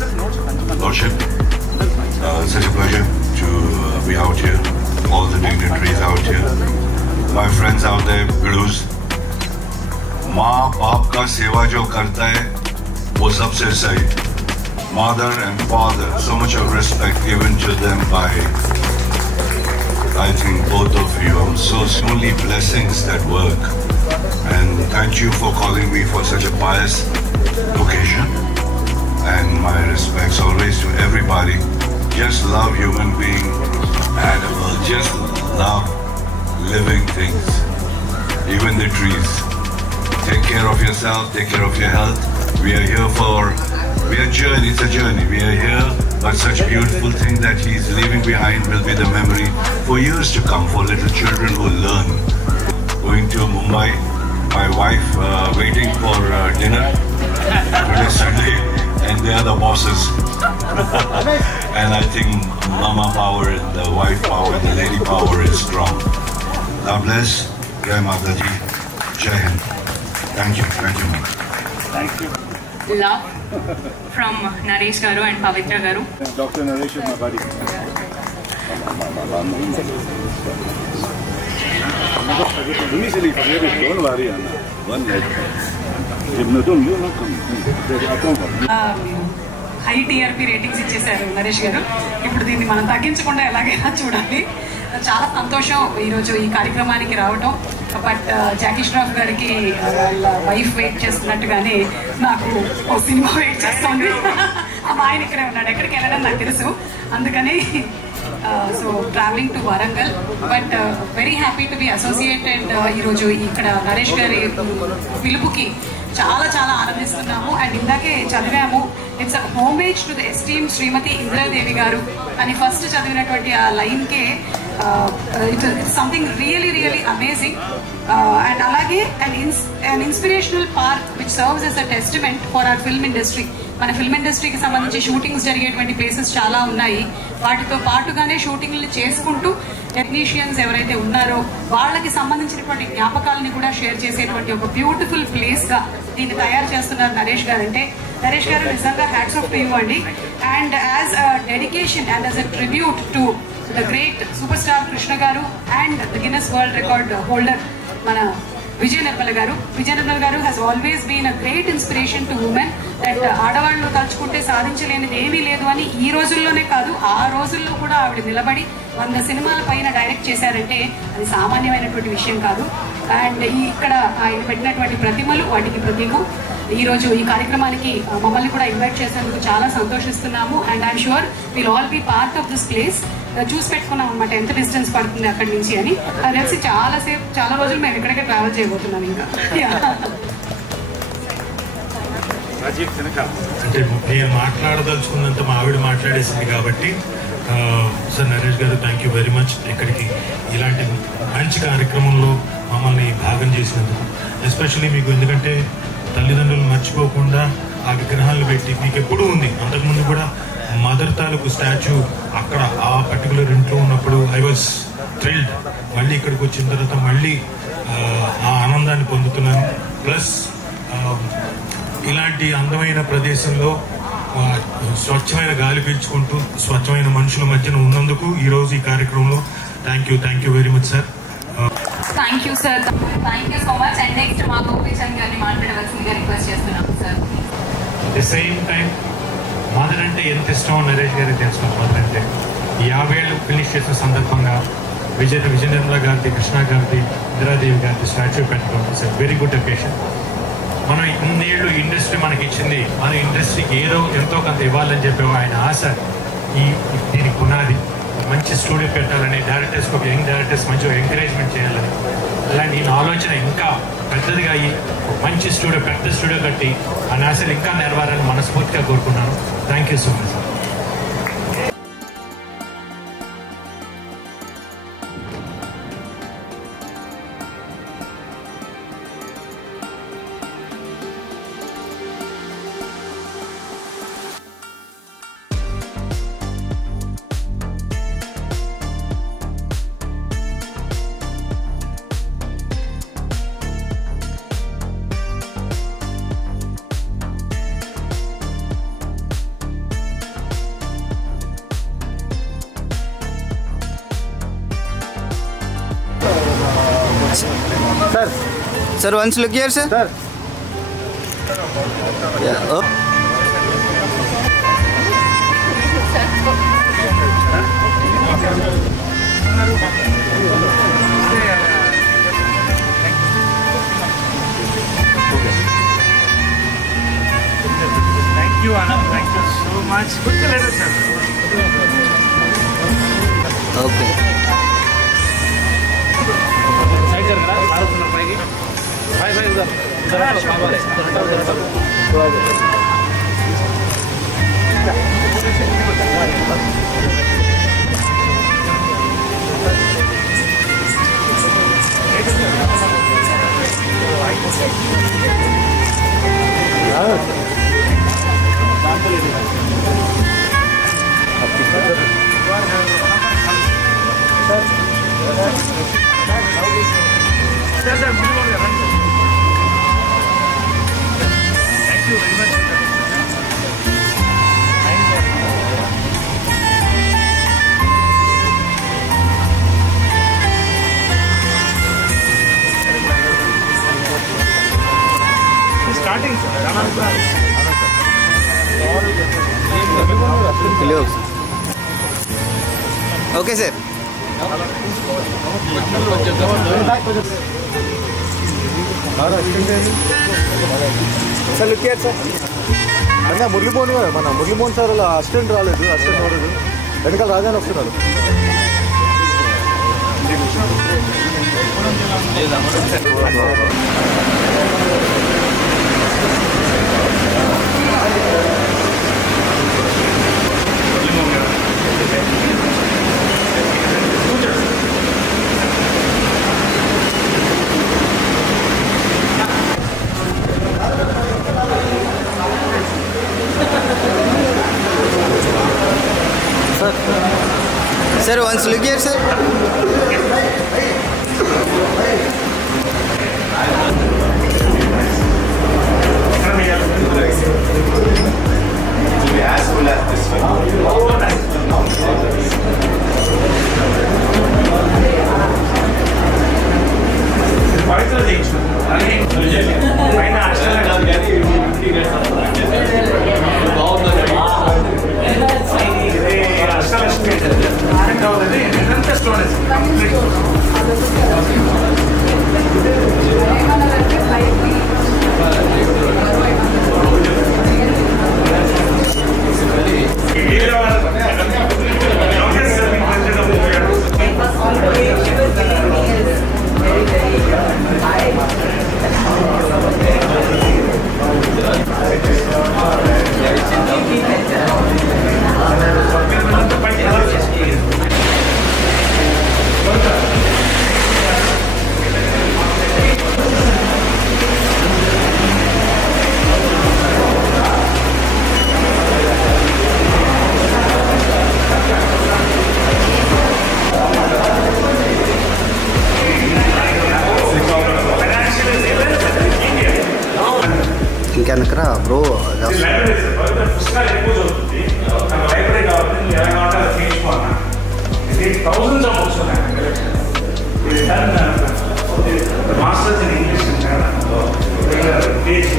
Lordship, such a pleasure to be out here. All the dignitaries out here, my friends out there, gurus. माँ बाप का सेवा जो करता है वो सबसे सही. Mother and father, so much of respect given to them by, I think, both of you. I'm so only blessings that work, and thank you for calling me for such a pious occasion. And my respects always to everybody. Just love human being, animal. Just love living things, even the trees. Take care of yourself. Take care of your health. We are here for. It's a journey. We are here, but such beautiful thing that he's leaving behind will be the memory for years to come, for little children who learn. Going to Mumbai, my wife waiting for dinner. Today Sunday, and they are the bosses. And I think mama power, the wife power, the lady power is strong. God bless. Jai Mataji. Jai Hind. Thank you. Thank you, ma'am. Thank you. Love from Naresh Garu and Pavitra Garu. Dr. Naresh is my buddy. Easily forget it. Don't worry, Anna. One night. High TRP ratings ఇచ్చేసారు నరేష్ గారు. ఇప్పుడు దీన్ని మనం తగ్గించకుండా ఎలాగైనా చూడాలి. చాలా సంతోషం ఈరోజు ఈ కార్యక్రమానికి రావటం. బట్ జాకీ ష్రాఫ్ గారికి వాళ్ళ వైఫ్ వెయిట్ చేస్తున్నట్టుగానే నాకు ఓ సినిమా వెయిట్ చేస్తుంది. మా ఆయన ఇక్కడే ఉన్నాడు, ఎక్కడికి వెళ్ళడం నాకు తెలుసు. అందుకని so travelling to Warangal, but very happy to be associated. ఈరోజు ఇక్కడ నరేష్ గారి పిలుపుకి చాలా చాలా ఆనందిస్తున్నాము. అండ్ ఇందాకే చదివాము, it's a homage to the esteem Shrimati Indiradevi garu అని ఫస్ట్ చదివినటువంటి ఆ లైన్కే it's something really really amazing. And అలాగే an inspirational park which serves as a testament for our film industry. మన ఫిల్మ్ ఇండస్ట్రీకి సంబంధించి షూటింగ్స్ జరిగేటువంటి ప్లేసెస్ చాలా ఉన్నాయి. వాటితో పాటుగానే షూటింగ్లు చేసుకుంటూ టెక్నీషియన్స్ ఎవరైతే ఉన్నారో వాళ్ళకి సంబంధించినటువంటి జ్ఞాపకాలని కూడా షేర్ చేసేటువంటి ఒక బ్యూటిఫుల్ ప్లేస్ గా దీన్ని తయారు చేస్తున్నారు నరేష్ గారు. అంటే నరేష్ గారు నిజంగా హ్యాట్స్ ఆఫ్ టు యూ అండి. And as a dedication and as a tribute to the great super star Krishna garu and the Guinness world record holder మన Vijay Nirmala garu. Vijay Nirmala garu has always been a great inspiration to women. That ఆడవాళ్ళు తలుచుకుంటే సాధించలేనిది ఏమీ లేదు అని ఈ రోజుల్లోనే కాదు, ఆ రోజుల్లో కూడా ఆవిడ నిలబడి 100 సినిమాల పైన డైరెక్ట్ చేశారంటే అది సామాన్యమైనటువంటి విషయం కాదు. అండ్ ఇక్కడ ఆయన పెట్టినటువంటి ప్రతిమలు వాటికి ప్రతీకం. ఈరోజు ఈ కార్యక్రమానికి మమ్మల్ని కూడా ఇన్వైట్ చేసేందుకు చాలా సంతోషిస్తున్నాము. And I'm sure will all be part of this place. చూసి పెట్టుకున్నాం అనమాట ఎంత డిస్టెన్స్ పడుతుంది అక్కడి నుంచి అని. అది తెలిసి చాలా రోజులు మేము ఇక్కడికే ట్రావెల్ చేయబోతున్నాం. ఇంకా అంటే నేను మాట్లాడదలుచుకున్నంత మా ఆవిడ మాట్లాడేసింది కాబట్టి సార్ నరేష్ గారు థ్యాంక్ యూ వెరీ మచ్. ఇక్కడికి ఇలాంటి మంచి కార్యక్రమంలో మమ్మల్ని భాగం చేసినందుకు ఎస్పెషల్లీ మీకు, ఎందుకంటే తల్లిదండ్రులు మర్చిపోకుండా ఆ విగ్రహాలు పెట్టి మీకు ఎప్పుడూ ఉంది. అంతకుముందు కూడా మదర్ తాలూకు స్టాచ్యూ అక్కడ ఆ పర్టికులర్ ఇంట్లో ఉన్నప్పుడు ఐ వాజ్ థ్రిల్డ్. మళ్ళీ ఇక్కడికి వచ్చిన తర్వాత మళ్ళీ ఆ ఆనందాన్ని పొందుతున్నాను. ప్లస్ ఇలాంటి అందమైన ప్రదేశంలో స్వచ్ఛమైన గాలి పీల్చుకుంటూ స్వచ్ఛమైన మనుషుల మధ్యన ఉన్నందుకు ఈరోజు ఈ కార్యక్రమంలో thank you very much sir. Thank you sir, thank you so much. And next మా గోపీచంద్ గారిని మాట్లాడవలసిందిగా రిక్వెస్ట్ చేస్తున్నాం sir. At the same time mother అంటే ఎంత ఇష్టమో నరేష్ గారికి తెలుసు. మదర్ అంటే 50 ఏళ్ళు ఫినిష్ చేసిన సందర్భంగా విజయ నిర్మల గారిది, కృష్ణ గారిది, ఇందిరాదేవి గారిది స్టాచ్యూ పెట్టడం it's a very good occasion. మనం ఇన్నేళ్ళు ఇండస్ట్రీ మనకి ఇచ్చింది, మన ఇండస్ట్రీకి ఎంతో కొంత ఇవ్వాలని చెప్పి ఆయన ఆశ. దీనికి పునాది మంచి స్టూడియో పెట్టాలని, డైరెక్టర్స్కి ఒక యంగ్ డైరెక్టర్స్ మంచిగా ఎంకరేజ్మెంట్ చేయాలని, అలాంటి ఈ ఆలోచన ఇంకా పెద్దదిగా అయ్యి మంచి స్టూడియో, పెద్ద స్టూడియో కట్టి ఆ ఆశలు ఇంకా నెరవేరాలని మనస్ఫూర్తిగా కోరుకున్నాను. Thank you so much. Sir, once look here, sir. Sir. Yeah. Oh. Thank you, Anand. Thank you so much. Good to let us have. Okay. Side sir, ना सारा सुनना पड़ेगी. भाई उधर Thank you very much. Starting, sir. Okay, sir. Sir look here sir. అన్న మురళీమోహన్ కదా, మన Muralimohan sir వాళ్ళ అసిస్టెంట్ రాలేదు, అసిస్టెంట్ రాలేదు, వెనకాల రాజాని వస్తున్నారు. Sir, once look here, sir. ఇంకెనకరా bro thousands of books we've done masters in English and PhD.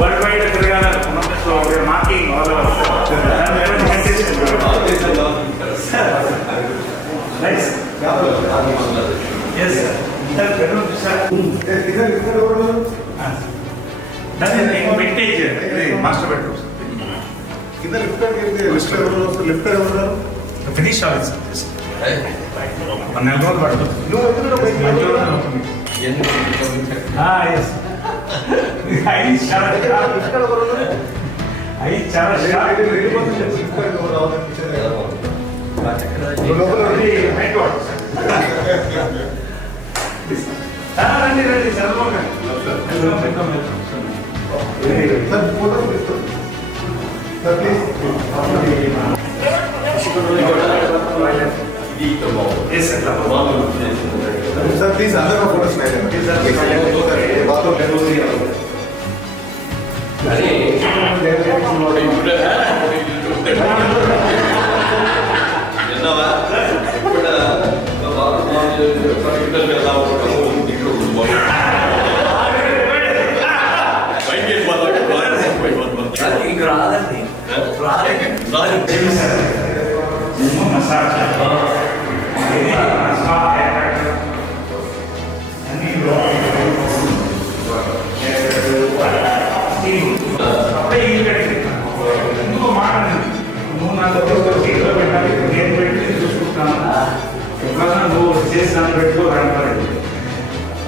Worldwide, so we are marking all of nice. Yes, sir. That is in vintage master bedrooms. Finish all it, sir. One hour yes. I Yes, sir. Sir, please other photos.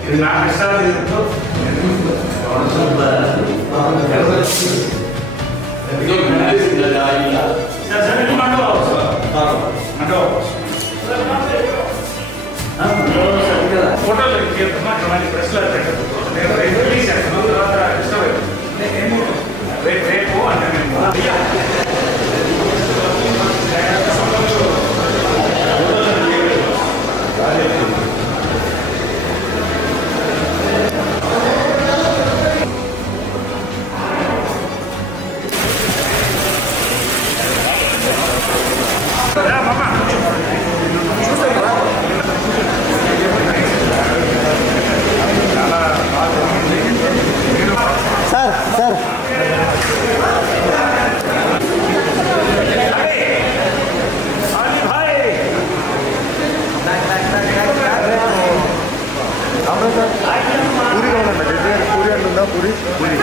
ఇది నా కష్టాలు ఫోటోలు ప్రెస్లో నేను release చేస్తాను తర్వాత రేపు అంటే పూరి కావాలన్నా పూరి అంటుందా పూరి పూరి